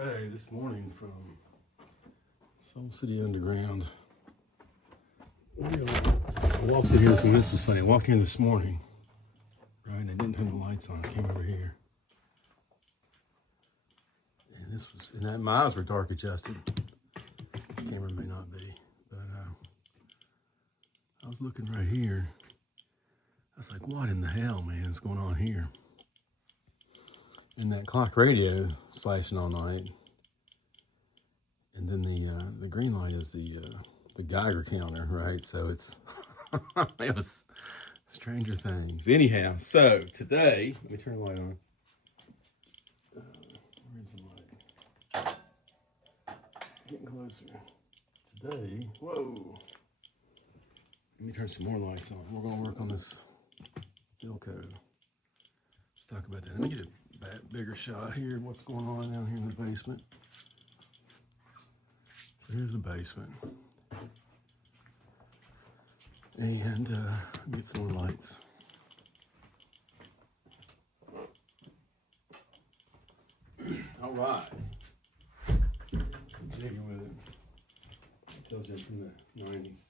Okay, this morning from Soul City Underground. I walked in here this morning. This was funny. I walked in this morning, right? And they didn't turn the lights on. I came over here. And this was, and that, my eyes were dark adjusted. The camera may not be, but I was looking right here. I was like, what in the hell, man, is going on here? And that clock radio is flashing all night. And then the green light is the Geiger counter, right? So it's, it was Stranger Things. Anyhow, so today, let me turn the light on. Where's the light? Getting closer. Today, whoa. Let me turn some more lights on. We're gonna work on this Philco. Let's talk about that. Let me get a bigger shot here of what's going on down here in the basement. So here's the basement. And get some more lights. All right. Some jiggy with it. It tells you from the 90s.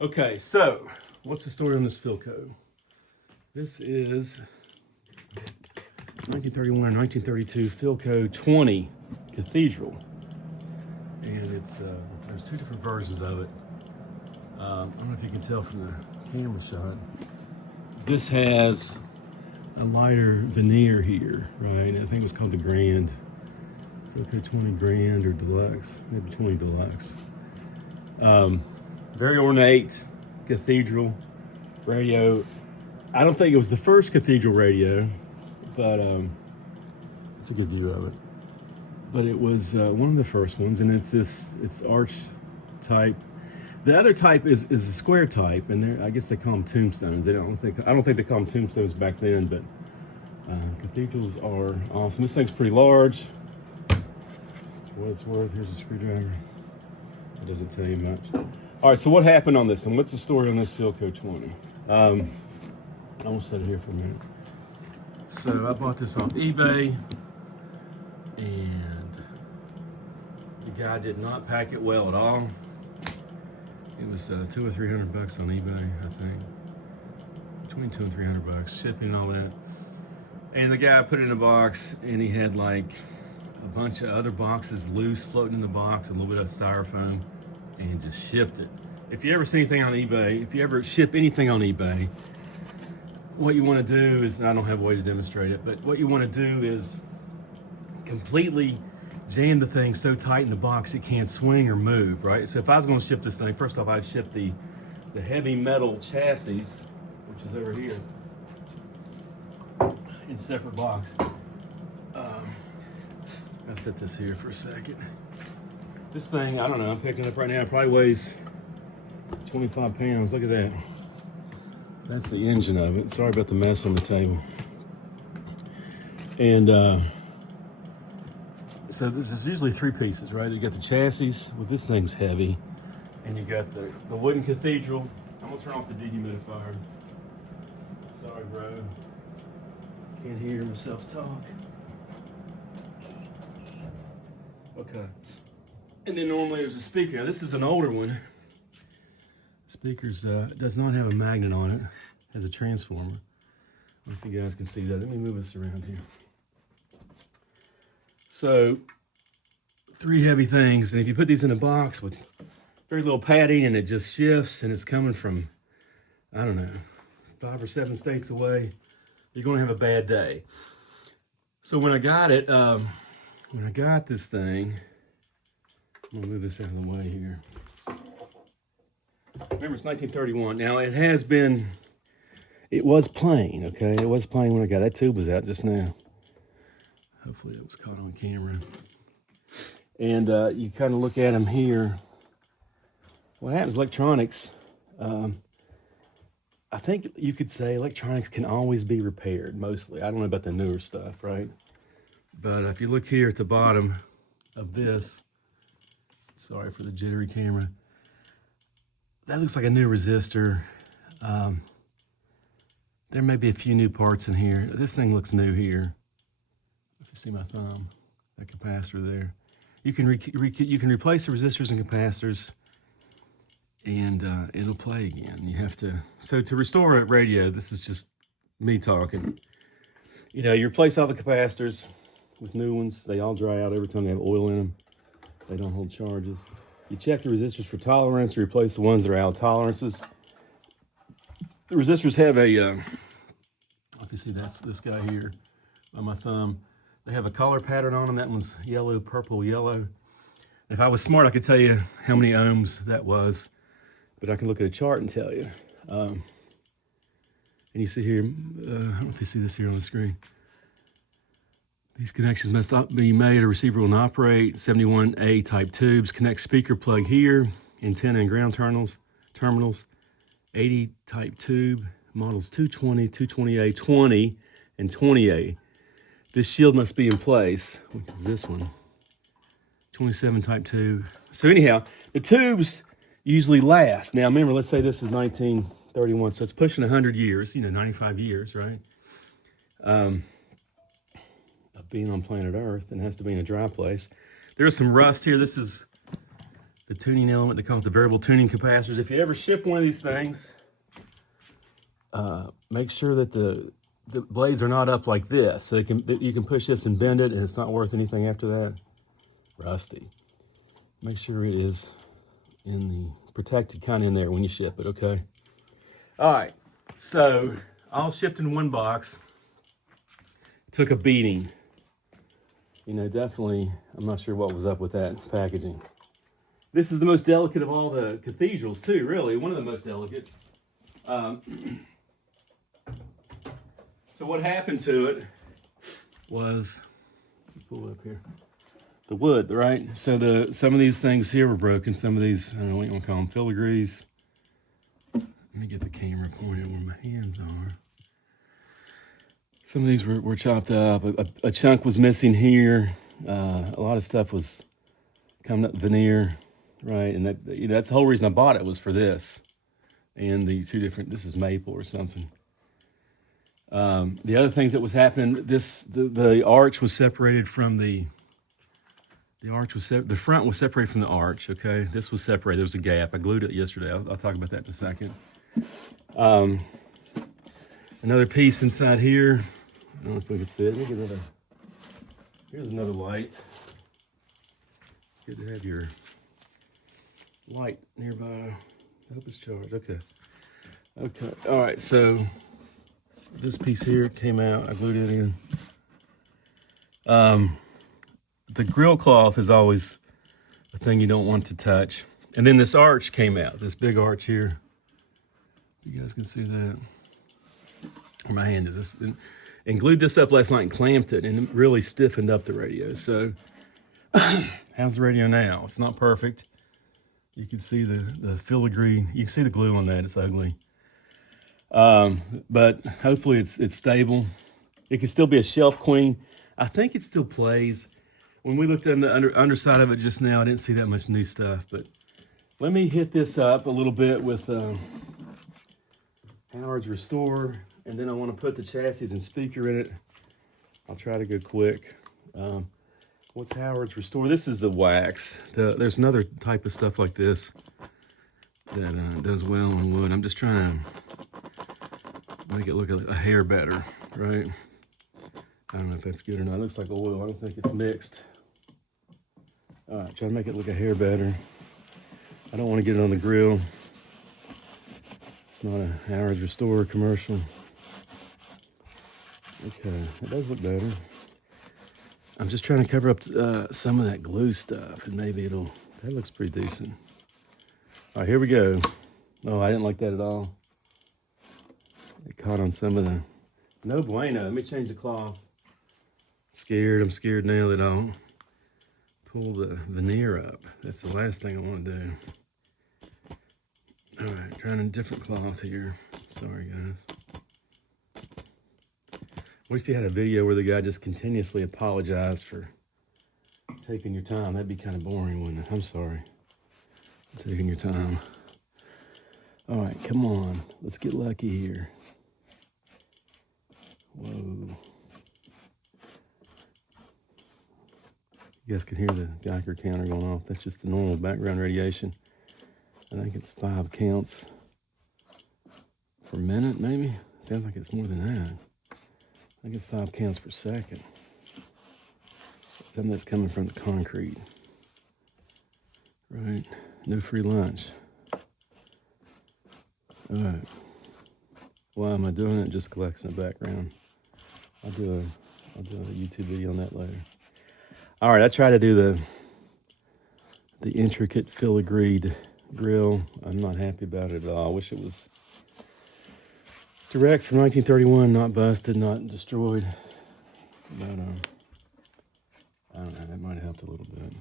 Okay, so what's the story on this Philco? This is 1931 and 1932 Philco 20 Cathedral. And it's, there's two different versions of it. I don't know if you can tell from the camera shot. This has a lighter veneer here, right? I think it was called the Grand. Philco 20 Grand or Deluxe, maybe 20 Deluxe. Very ornate cathedral radio. I don't think it was the first cathedral radio, but it's a good view of it. But it was one of the first ones, and it's arch type. The other type is a square type, and I guess they call them tombstones. I don't think they call them tombstones back then, but cathedrals are awesome. This thing's pretty large. For what it's worth, here's a screwdriver. It doesn't tell you much. All right, so what happened on this one? What's the story on this Philco 20? I want to set it here for a minute. So I bought this off eBay, and the guy did not pack it well at all. It was $200 or $300 on eBay, I think. Between $200 and $300, shipping and all that. And the guy put it in a box, and he had like a bunch of other boxes loose floating in the box, a little bit of styrofoam, and just shipped it. If you ever see anything on eBay, if you ever ship anything on eBay, what you want to do is, I don't have a way to demonstrate it, but what you want to do is completely jam the thing so tight in the box it can't swing or move, right? So if I was going to ship this thing, first off, I'd ship the heavy metal chassis, which is over here, in separate box. I'll set this here for a second. This thing, I don't know, I'm picking it up right now, it probably weighs 25 pounds. Look at that. That's the engine of it. Sorry about the mess on the table. And so this is usually three pieces, right? You got the chassis, well, this thing's heavy, and you got the wooden cathedral. I'm gonna turn off the dehumidifier. Sorry, bro. Can't hear myself talk. Okay. And then normally there's a speaker. Now this is an older one. Speakers does not have a magnet on it. Has a transformer. I don't know if you guys can see that. Let me move this around here. So, three heavy things, and if you put these in a box with very little padding and it just shifts and it's coming from, I don't know, 5 or 7 states away, you're going to have a bad day. So when I got it, when I got this thing, I'm going to move this out of the way here. Remember, it's 1931. Now, it was plain, okay? It was plain when I got it. That tube was out just now. Hopefully it was caught on camera. And you kind of look at them here. What happens, electronics, I think you could say electronics can always be repaired, mostly. I don't know about the newer stuff, right? But if you look here at the bottom of this, sorry for the jittery camera, that looks like a new resistor. There may be a few new parts in here. This thing looks new here. If you see my thumb. that capacitor there. You can you can replace the resistors and capacitors, and it'll play again. You have to. So to restore a radio, this is just me talking. You know, you replace all the capacitors with new ones. They all dry out every time they have oil in them. They don't hold charges. You check the resistors for tolerance. You replace the ones that are out of tolerances. The resistors have a, obviously that's this guy here on my thumb. They have a color pattern on them. That one's yellow, purple, yellow. If I was smart, I could tell you how many ohms that was, but I can look at a chart and tell you. And you see here, I don't know if you see this here on the screen. These connections must not be made. A receiver will not operate. 71A type tubes. Connect speaker plug here. Antenna and ground terminals. 80 type tube. Models 220, 220A, 20, and 20A. This shield must be in place. Which is this one? 27 type tube. So anyhow, the tubes usually last. Now remember, let's say this is 1931, so it's pushing 100 years, you know, 95 years, right? Of being on planet Earth, and has to be in a dry place. There's some rust here. This is the tuning element. They call it the variable tuning capacitors. If you ever ship one of these things, make sure that the blades are not up like this, so you can push this and bend it, and it's not worth anything after that. Rusty. Make sure it is in the protected kind in there when you ship it, okay? All right, so all shipped in one box. Took a beating. You know, definitely, I'm not sure what was up with that packaging. This is the most delicate of all the cathedrals too, really, one of the most delicate. So what happened to it was, pull it up here, the wood, right? So some of these things here were broken. Some of these, I don't know what you want to call them, filigrees. Let me get the camera pointed where my hands are. Some of these were chopped up. A chunk was missing here. A lot of stuff was coming up veneer, right? And that, you know, that's the whole reason I bought it, was for this. And the two different, this is maple or something. The other things that was happening, the arch was separated from the front was separated from the arch, okay? This was separated, there was a gap. I glued it yesterday. I'll talk about that in a second. Another piece inside here. I don't know if we can see it. Let me get here's another light. It's good to have your light nearby. I hope it's charged, okay. Okay, all right, so this piece here came out, I glued it in. The grill cloth is always a thing you don't want to touch. And then this arch came out, this big arch here. You guys can see that. Where my hand is. This, and glued this up last night and clamped it, and it really stiffened up the radio. So, how's the radio now? It's not perfect. You can see the filigree. You can see the glue on that. It's ugly. But hopefully it's stable. It can still be a shelf queen. I think it still plays. When we looked on the underside of it just now, I didn't see that much new stuff. But let me hit this up a little bit with Howard's Restore. And then I want to put the chassis and speaker in it. I'll try to go quick. What's Howard's Restore? This is the wax. There's another type of stuff like this that does well on wood. I'm just trying to make it look a hair better, right? I don't know if that's good or not. It looks like oil. I don't think it's mixed. All right, try to make it look a hair better. I don't want to get it on the grill. It's not a Howard's Restore commercial. Okay, it does look better. I'm just trying to cover up some of that glue stuff, and maybe that looks pretty decent. All right, here we go. Oh, I didn't like that at all. It caught on some of the, no bueno. Let me change the cloth. I'm scared now that I'll pull the veneer up. That's the last thing I want to do. All right, trying a different cloth here. Sorry, guys. What if you had a video where the guy just continuously apologized for taking your time? That'd be kind of boring, wouldn't it? I'm sorry for taking your time. All right, come on. Let's get lucky here. Whoa. You guys can hear the Geiger counter going off. That's just the normal background radiation. I think it's 5 counts per minute, maybe. Sounds like it's more than that. I think it's 5 counts per second. Something that's coming from the concrete. Right, no free lunch. All right. Why am I doing it? Just collecting the background. I'll do a YouTube video on that later. All right, I try to do the intricate filigreed grill. I'm not happy about it at all. I wish it was direct from 1931, not busted, not destroyed. But I don't know, that might have helped a little bit.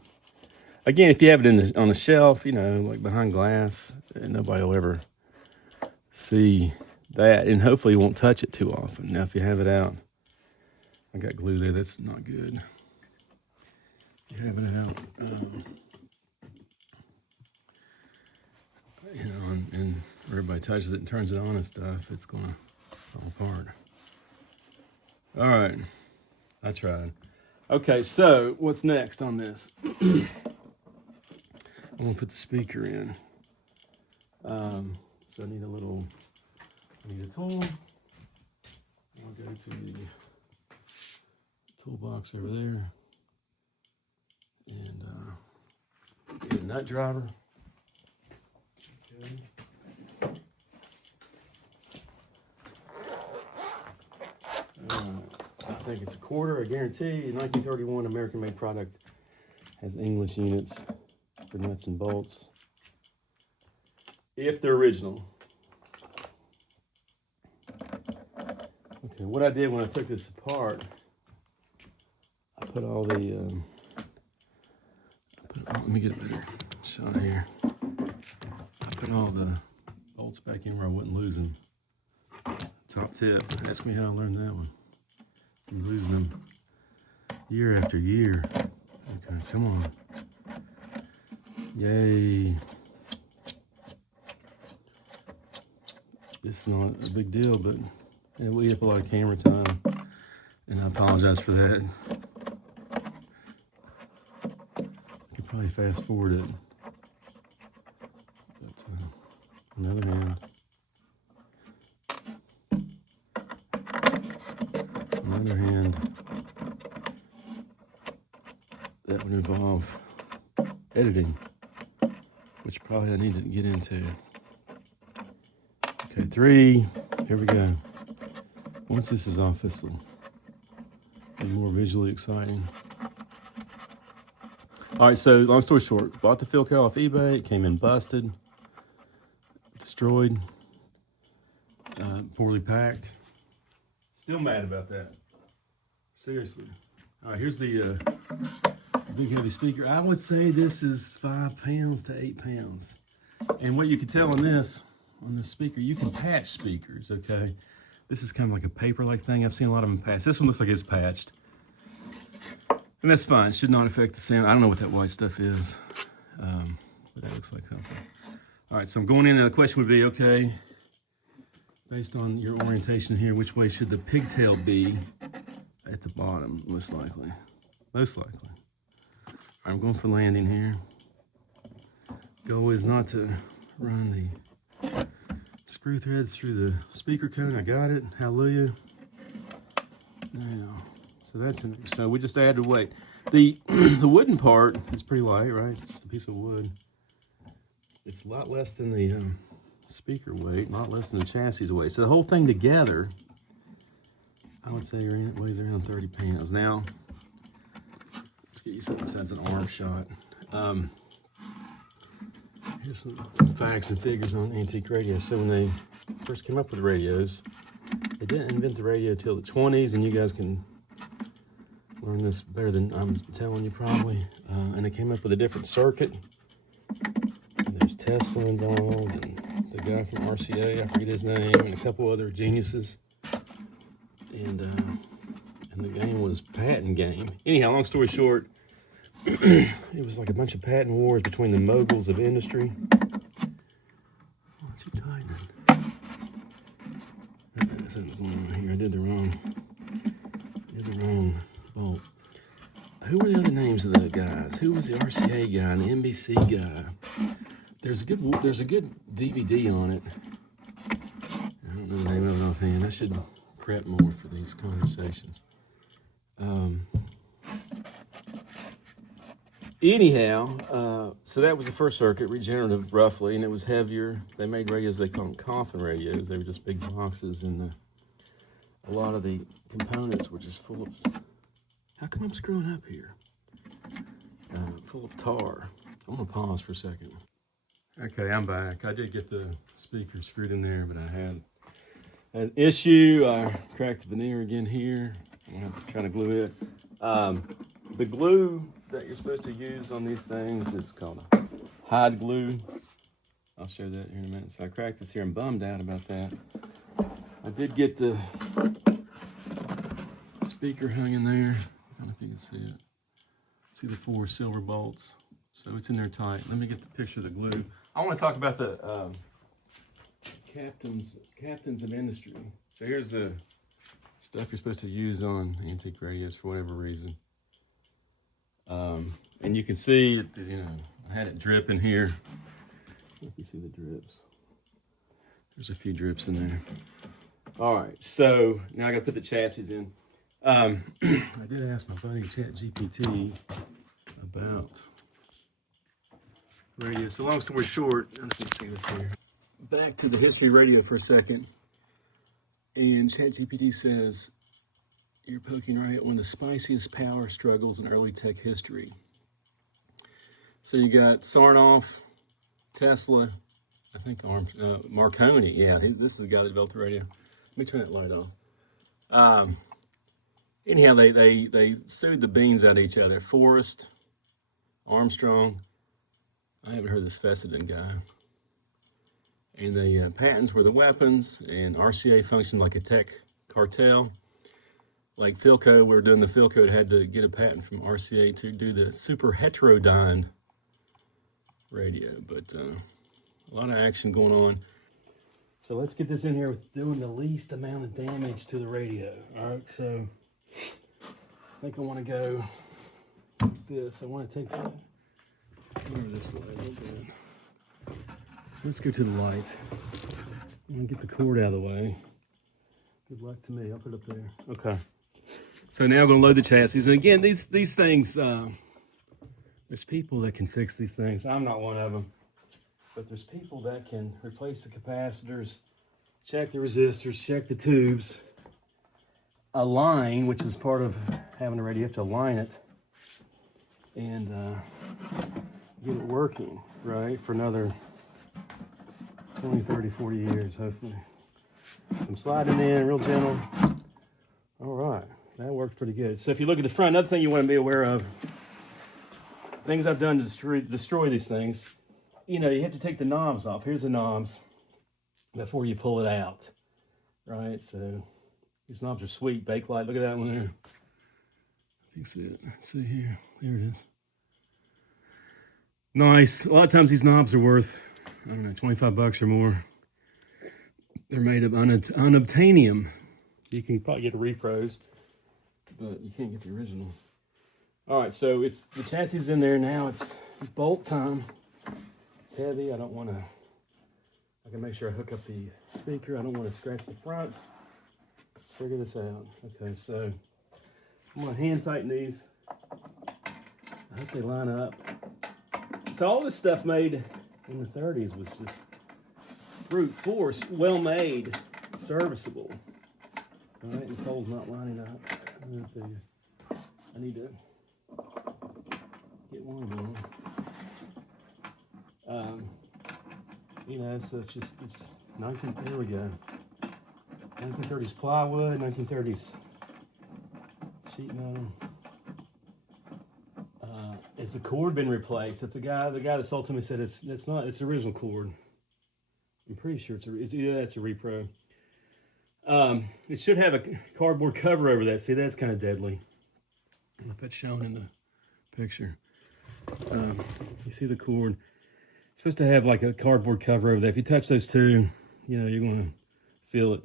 Again, if you have it on a shelf, you know, like behind glass, nobody will ever see that, and hopefully you won't touch it too often. Now, if you have it out, I got glue there, that's not good. You have it out, you know, and everybody touches it and turns it on and stuff, it's gonna fall apart. All right, I tried. Okay, so what's next on this? I'm gonna put the speaker in. So I need a tool. I'll go to the toolbox over there and get a nut driver. Okay. I think it's a quarter, I guarantee. 1931 American-made product, has English units for nuts and bolts, if they're original. Okay, what I did when I took this apart, I put all the, let me get a better shot here. I put all the bolts back in where I wouldn't lose them. Top tip, ask me how I learned that one. I'm losing them year after year. Okay, come on. Yay. This is not a big deal, but it will eat up a lot of camera time, and I apologize for that. I could probably fast forward it. But on the other hand, that would involve editing, which probably I need to get into. Okay, 3, here we go. Once this is off, this will be more visually exciting. All right, so long story short, bought the Philco off eBay. It came in busted, destroyed, poorly packed. Still mad about that. Seriously. All right, here's the big heavy speaker. I would say this is 5 pounds to 8 pounds. And what you can tell on this speaker, you can patch speakers, okay? This is kind of like a paper-like thing. I've seen a lot of them patched. This one looks like it's patched. And that's fine, should not affect the sound. I don't know what that white stuff is, but that looks like something. All right, so I'm going in, and the question would be, okay, based on your orientation here, which way should the pigtail be at the bottom, most likely? Most likely. I'm going for landing here. Goal is not to run the screw threads through the speaker cone. I got it. Hallelujah. Now, so that's in there. So we just added weight. The wooden part is pretty light, right? It's just a piece of wood. It's a lot less than the speaker weight, a lot less than the chassis weight. So the whole thing together, I would say it weighs around 30 pounds. Now, let's get you something besides an arm shot. Here's some facts and figures on antique radios. So when they first came up with radios, they didn't invent the radio till the 20s, and you guys can learn this better than I'm telling you probably. And they came up with a different circuit. And there's Tesla involved, and the guy from RCA, I forget his name, and a couple other geniuses. And the game was patent game. Anyhow, long story short, it was like a bunch of patent wars between the moguls of industry. Why aren't you tightening? Something's going on here. I did the wrong bolt. who were the other names of the guys? Who was the RCA guy and the NBC guy? There's a good DVD on it. I don't know the name of it offhand. I should prep more for these conversations. Anyhow, so that was the first circuit, regenerative roughly, and it was heavier. They made radios, they call them coffin radios. They were just big boxes, and a lot of the components were just full of, how come I'm screwing up here? Full of tar. I'm gonna pause for a second. Okay, I'm back. I did get the speaker screwed in there, but I had an issue. I cracked the veneer again here. I'm gonna have to try to glue it. The glue that you're supposed to use on these things is called a hide glue. I'll show that here in a minute. So I cracked this here and bummed out about that. I did get the speaker hung in there. I don't know if you can see it. See the 4 silver bolts. So it's in there tight. Let me get the picture of the glue. I want to talk about the captains of industry. So here's the stuff you're supposed to use on antique radios for whatever reason. And you can see, I had it dripping here. If you see the drips. There's a few drips in there. All right, so now I got to put the chassis in. I did ask my buddy ChatGPT about radio. So long story short, I don't know if you can see this here. Back to the history of radio for a second. And ChatGPT says, you're poking right at one of the spiciest power struggles in early tech history. So you got Sarnoff, Tesla, I think Marconi. Yeah, this is the guy that developed the radio. Let me turn that light off. Anyhow, they sued the beans out of each other. Forrest, Armstrong. I haven't heard this Fessenden guy. And the patents were the weapons, and RCA functioned like a tech cartel. Like Philco, we were doing the Philco, had to get a patent from RCA to do the super heterodyne radio. But a lot of action going on. So let's get this in here with doing the least amount of damage to the radio. All right, so I think I want to go like this. I want to take that camera this way a little bit. Let's go to the light. I'm going to get the cord out of the way. Good luck to me. I'll put it up there. Okay. So now I'm going to load the chassis. And again, these things, there's people that can fix these things. I'm not one of them. But there's people that can replace the capacitors, check the resistors, check the tubes, align, which is part of having a radio. You have to align it and get it working, right, for another 20, 30, 40 years, hopefully. I'm sliding in real gentle. All right, that worked pretty good. So if you look at the front, another thing you want to be aware of, things I've done to destroy these things, you have to take the knobs off. Here's the knobs before you pull it out, right? So these knobs are sweet, Bakelite. Look at that one there. Fix it. See here. There it is. Nice. A lot of times these knobs are worth, I don't know, 25 bucks or more. They're made of unobtainium. You can probably get a repros, but you can't get the original. All right, so the chassis is in there now. It's bolt time. It's heavy. I can make sure I hook up the speaker. I don't want to scratch the front. Let's figure this out. Okay, so I'm gonna hand tighten these. I hope they line up. So all this stuff made in the 30s was just brute force, well made, serviceable. All right, this hole's not lining up. I need to get one of them. So it's 19, there we go. 1930s plywood, 1930s sheet metal. Has the cord been replaced? If the guy that sold to me said it's not, it's the original cord. I'm pretty sure it's either that's a repro. It should have a cardboard cover over that. See, that's kind of deadly. I don't know if that's shown in the picture. You see the cord. It's supposed to have like a cardboard cover over there. If you touch those two, you're going to feel it.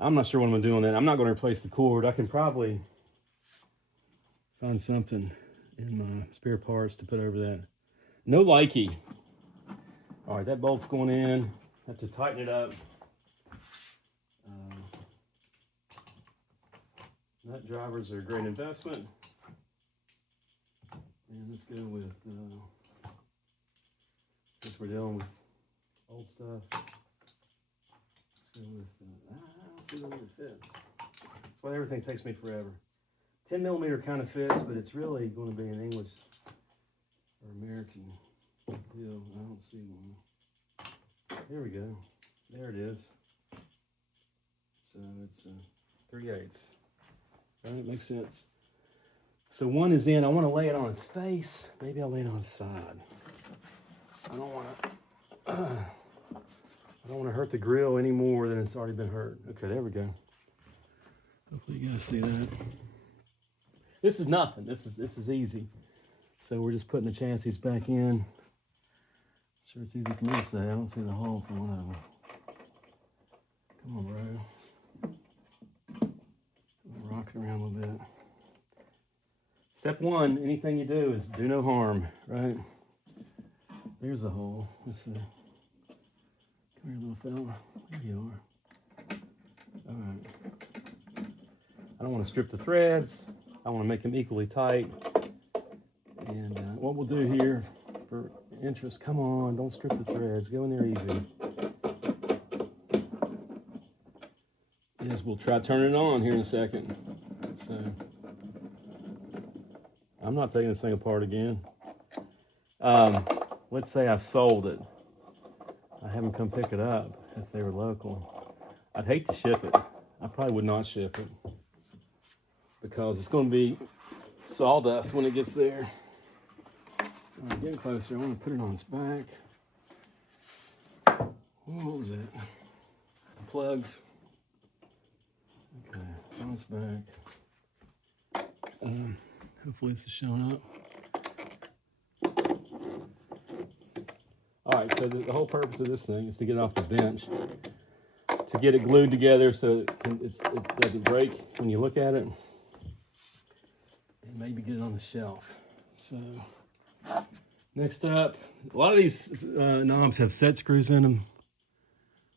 I'm not sure what I'm going to do on that. I'm not going to replace the cord. I can probably find something in my spare parts to put over that. No likey. All right, that bolt's going in. Have to tighten it up. Nut drivers are a great investment. And let's go with, since we're dealing with old stuff, let's go with, I don't see whether it fits. That's why everything takes me forever. 10 millimeter kind of fits, but it's really going to be an English or American deal. I don't see one. There we go. There it is. So it's 3/8. Right, it makes sense. So one is in. I want to lay it on its face. Maybe I'll lay it on its side. I don't want to hurt the grill any more than it's already been hurt. Okay, there we go. Hopefully you guys see that. This is nothing. This is easy. So we're just putting the chassis back in. Sure, it's easy for me to say. I don't see the hole for one of them. Come on, bro. Rock it around a little bit. Step one, anything you do is do no harm, right? There's a hole. Let's see. Come here, little fella. There you are. All right. I don't want to strip the threads. I want to make them equally tight. And what we'll do here for interest, come on, don't strip the threads. Go in there easy. Is we'll try turning it on here in a second. So I'm not taking this thing apart again. Let's say I sold it. I have them come pick it up if they were local. I'd hate to ship it. I probably would not ship it because it's going to be sawdust when it gets there. All right, getting closer. I want to put it on its back. What was it? Plugs. Okay, it's on its back. Hopefully this is showing up. All right, so the whole purpose of this thing is to get it off the bench, to get it glued together so it doesn't break when you look at it, and maybe get it on the shelf. So next up, a lot of these knobs have set screws in them.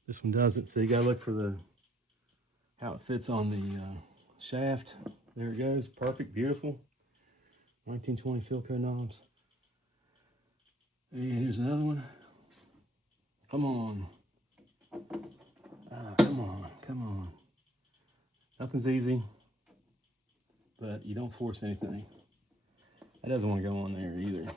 This one doesn't, so you gotta look for how it fits on the shaft. There it goes, perfect, beautiful. 1920 Philco knobs. And here's another one. Come on. Come on, come on. Nothing's easy, but you don't force anything. That doesn't want to go on there either.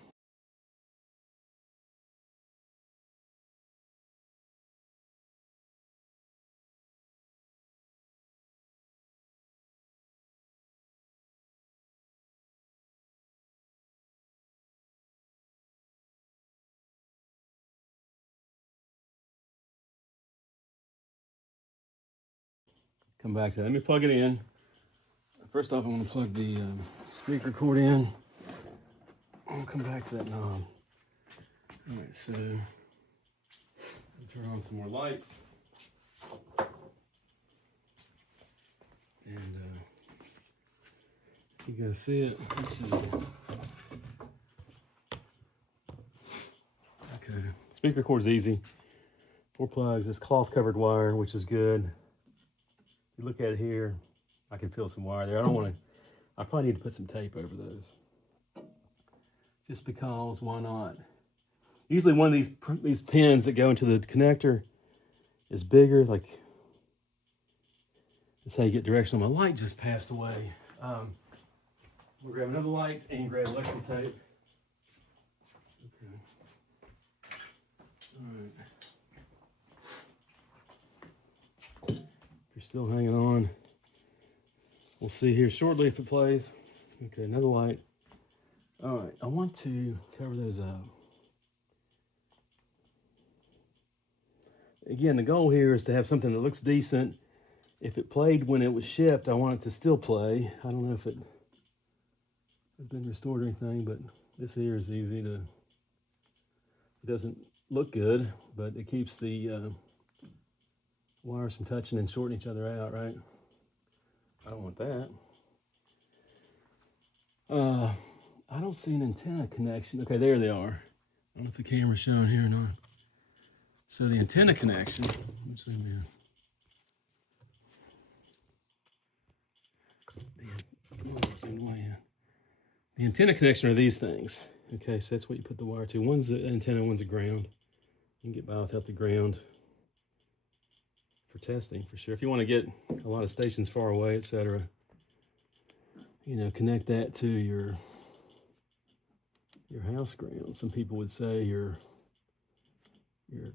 Come back to that. Let me plug it in. First off, I'm going to plug the speaker cord in. I'll come back to that knob. All right, so turn on some more lights. And you gotta see it. Let's see. Okay, speaker cord's easy. 4 plugs. It's cloth covered wire, which is good. You look at it here, I can feel some wire there. I probably need to put some tape over those. Just because, why not? Usually one of these pins that go into the connector is bigger, like, that's how you get direction. My light just passed away. We'll grab another light and grab electrical tape. Okay. All right. You're still hanging on. We'll see here shortly if it plays. Okay, another light. All right, I want to cover those up. Again, the goal here is to have something that looks decent. If it played when it was shipped, I want it to still play. I don't know if it has been restored or anything, but this here is easy to, it doesn't look good, but it keeps the wires from touching and shorting each other out, right? I don't want that. I don't see an antenna connection. Okay, there they are. I don't know if the camera's showing here or not. So the antenna connection, let's zoom in. The antenna connection are these things. Okay, so that's what you put the wire to. One's an antenna, one's a ground. You can get by without the ground for testing, for sure. If you want to get a lot of stations far away, etc., you know, connect that to your house ground. Some people would say your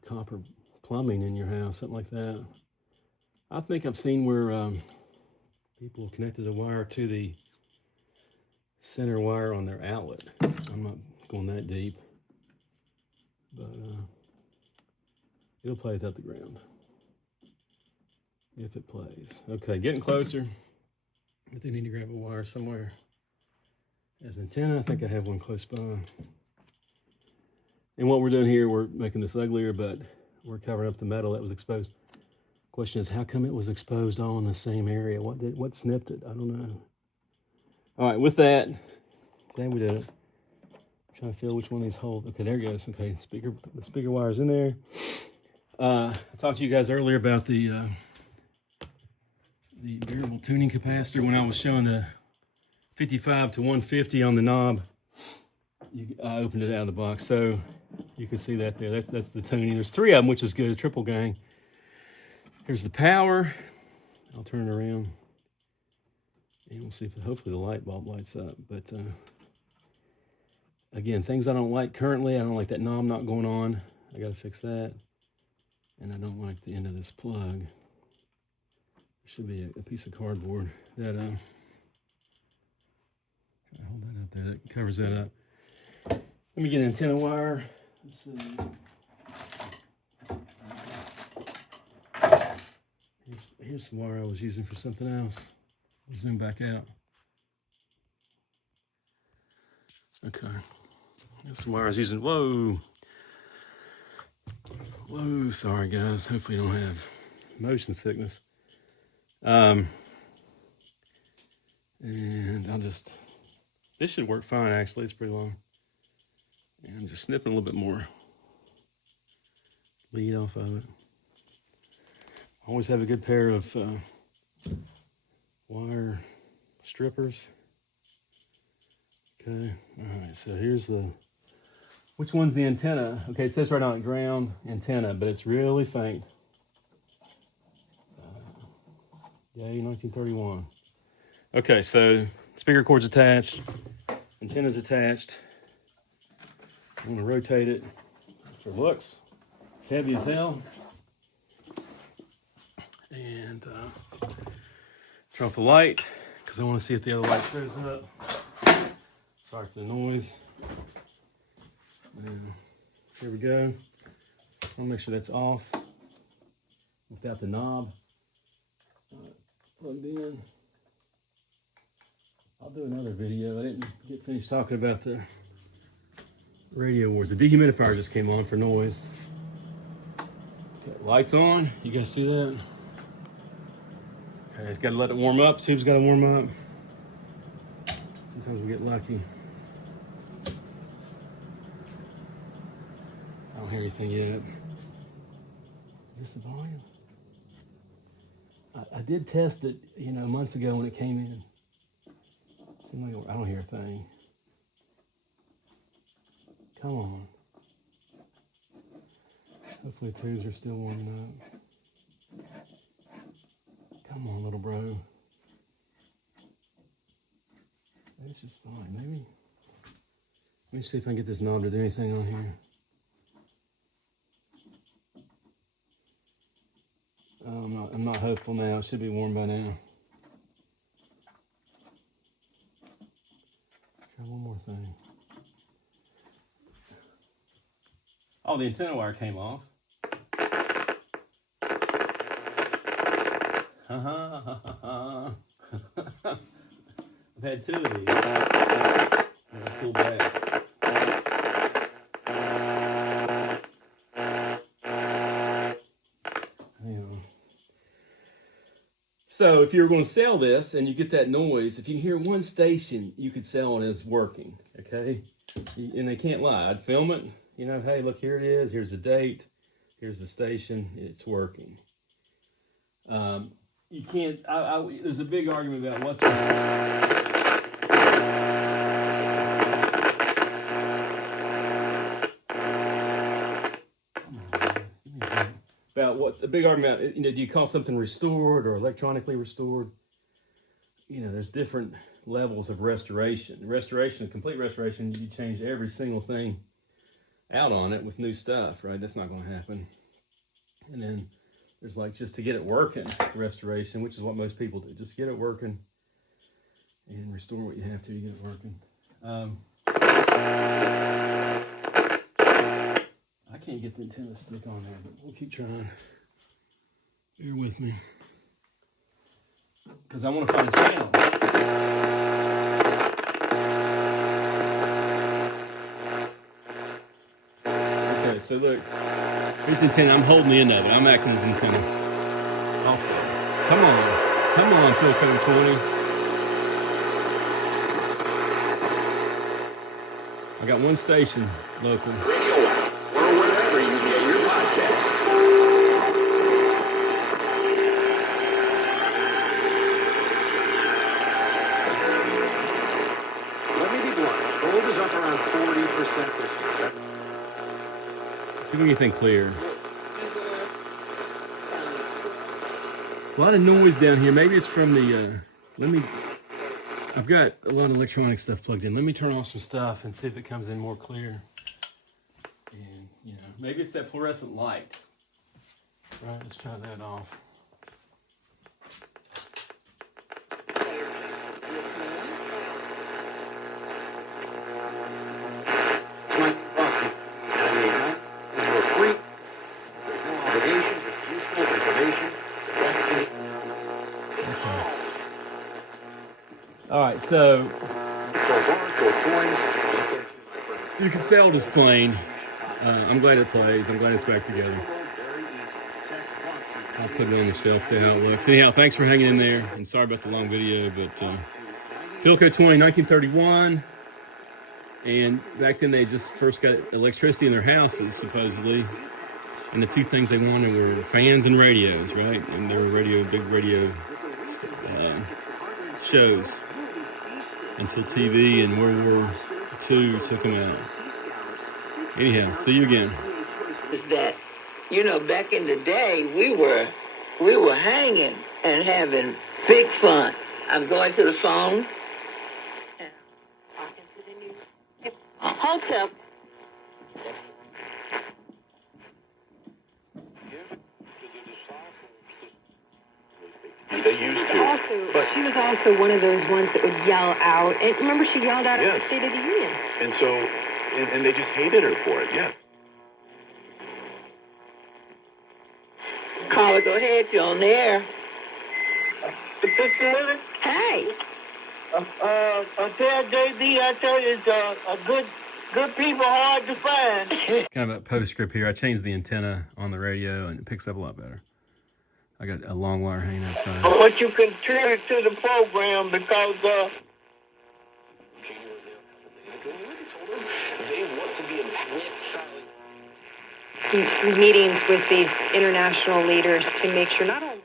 copper plumbing in your house, something like that. I think I've seen where people have connected a wire to the center wire on their outlet. I'm not going that deep, but it'll play without the ground if it plays. Okay, getting closer. I think I need to grab a wire somewhere. As an antenna, I think I have one close by. And what we're doing here, we're making this uglier, but we're covering up the metal that was exposed. Question is, how come it was exposed all in the same area? What snipped it? I don't know. All right, with that, glad we did it. I'm trying to feel which one of these hold. Okay, there it goes. Okay, the speaker wire's in there. I talked to you guys earlier about the variable tuning capacitor when I was showing the 55 to 150 on the knob. I opened it out of the box, so you can see that there. That's the tuning. There's 3 of them, which is good, a triple gang. Here's the power. I'll turn it around, and we'll see if hopefully the light bulb lights up. But again, things I don't like currently. I don't like that knob not going on. I got to fix that, and I don't like the end of this plug. There should be a piece of cardboard that hold that up there. That covers that up. Let me get an antenna wire. Let's see. Here's some wire I was using for something else. I'll zoom back out. Okay. Here's some wire I was using. Whoa. Whoa, sorry guys. Hopefully you don't have motion sickness. And I'll just, this should work fine actually. It's pretty long. And I'm just snipping a little bit more lead off of it. Always have a good pair of wire strippers. Okay, all right, so here's which one's the antenna? Okay, it says right on it, ground antenna, but it's really faint. Yay, 1931. Okay, so speaker cord's attached, antenna's attached. I'm gonna rotate it for looks. It's heavy as hell. And turn off the light because I want to see if the other light shows up. Sorry for the noise. And here we go. I'll make sure that's off without the knob plugged in. I'll do another video. I didn't get finished talking about the radio wars. The dehumidifier just came on for noise. Okay, lights on. You guys see that? Okay, it's got to let it warm up. Seems got to warm up. Sometimes we get lucky. I don't hear anything yet. Is this the volume? I did test it, you know, months ago when it came in. It seemed like I don't hear a thing. Come on. Hopefully the tubes are still warming up. Come on, little bro. It's just fine, maybe. Let me see if I can get this knob to do anything on here. I'm not hopeful now. It should be warm by now. Try one more thing. Oh, the antenna wire came off. I've had 2 of these. And I pulled back. Hang on. So if you're going to sell this and you get that noise, if you hear one station, you could sell it as working, okay? And they can't lie. I'd film it, you know, hey, look, here it is. Here's the date. Here's the station. It's working. You can't, there's a big argument about what's about what's a big argument about, you know, do you call something restored or electronically restored? You know, there's different levels of restoration. Restoration, complete restoration, you change every single thing out on it with new stuff, right? That's not going to happen. And then there's like just to get it working restoration, which is what most people do. Just get it working and restore what you have to get it working. I can't get the antenna to stick on there, but we'll keep trying. Bear with me. Because I want to find a channel. Okay, so look. Here's the antenna. I'm holding the end of it. I'm acting as antenna. Also. Come on, Philco 20. I got one station local. Radio app, or wherever you get your podcasts. Let me be blunt. Gold is up around 40% this year. See if we can get anything clear. A lot of noise down here. Maybe it's from the, I've got a lot of electronic stuff plugged in. Let me turn off some stuff and see if it comes in more clear. And, you know, maybe it's that fluorescent light. Right, let's try that off. All right, so you can sell this plane. I'm glad it plays. I'm glad it's back together. I'll put it on the shelf, see how it looks. Anyhow, thanks for hanging in there. And sorry about the long video, but Philco 20, 1931. And back then they just first got electricity in their houses, supposedly. And the two things they wanted were fans and radios, right? And there were big radio shows. Until TV and World War II took them out. Anyhow, see you again. Is that, you know, back in the day, we were hanging and having big fun. I'm going to the phone. And talking to the new hotel. They used to. But she was also one of those ones that would yell out. And remember, she yelled out at the State of the Union. And so, and they just hated her for it, yes. Caller, go ahead, you're on the air. Hey. Tell JD, I tell you, it's good people hard to find. Kind of a postscript here. I changed the antenna on the radio and it picks up a lot better. I got a long wire hanging outside. What you contribute to the program because Keeps meetings with these international leaders to make sure not only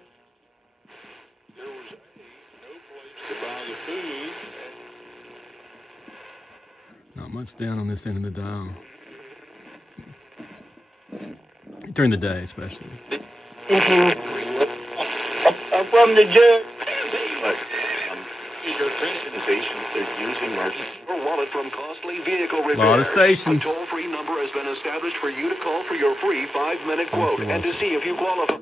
There was no place to buy the food. Not much down on this end of the dial. During the day, especially. from the judge. But organizations they're using marketing or wallet from costly vehicle repair. A lot of stations. A toll-free number has been established for you to call for your free 5-minute quote and to see if you qualify.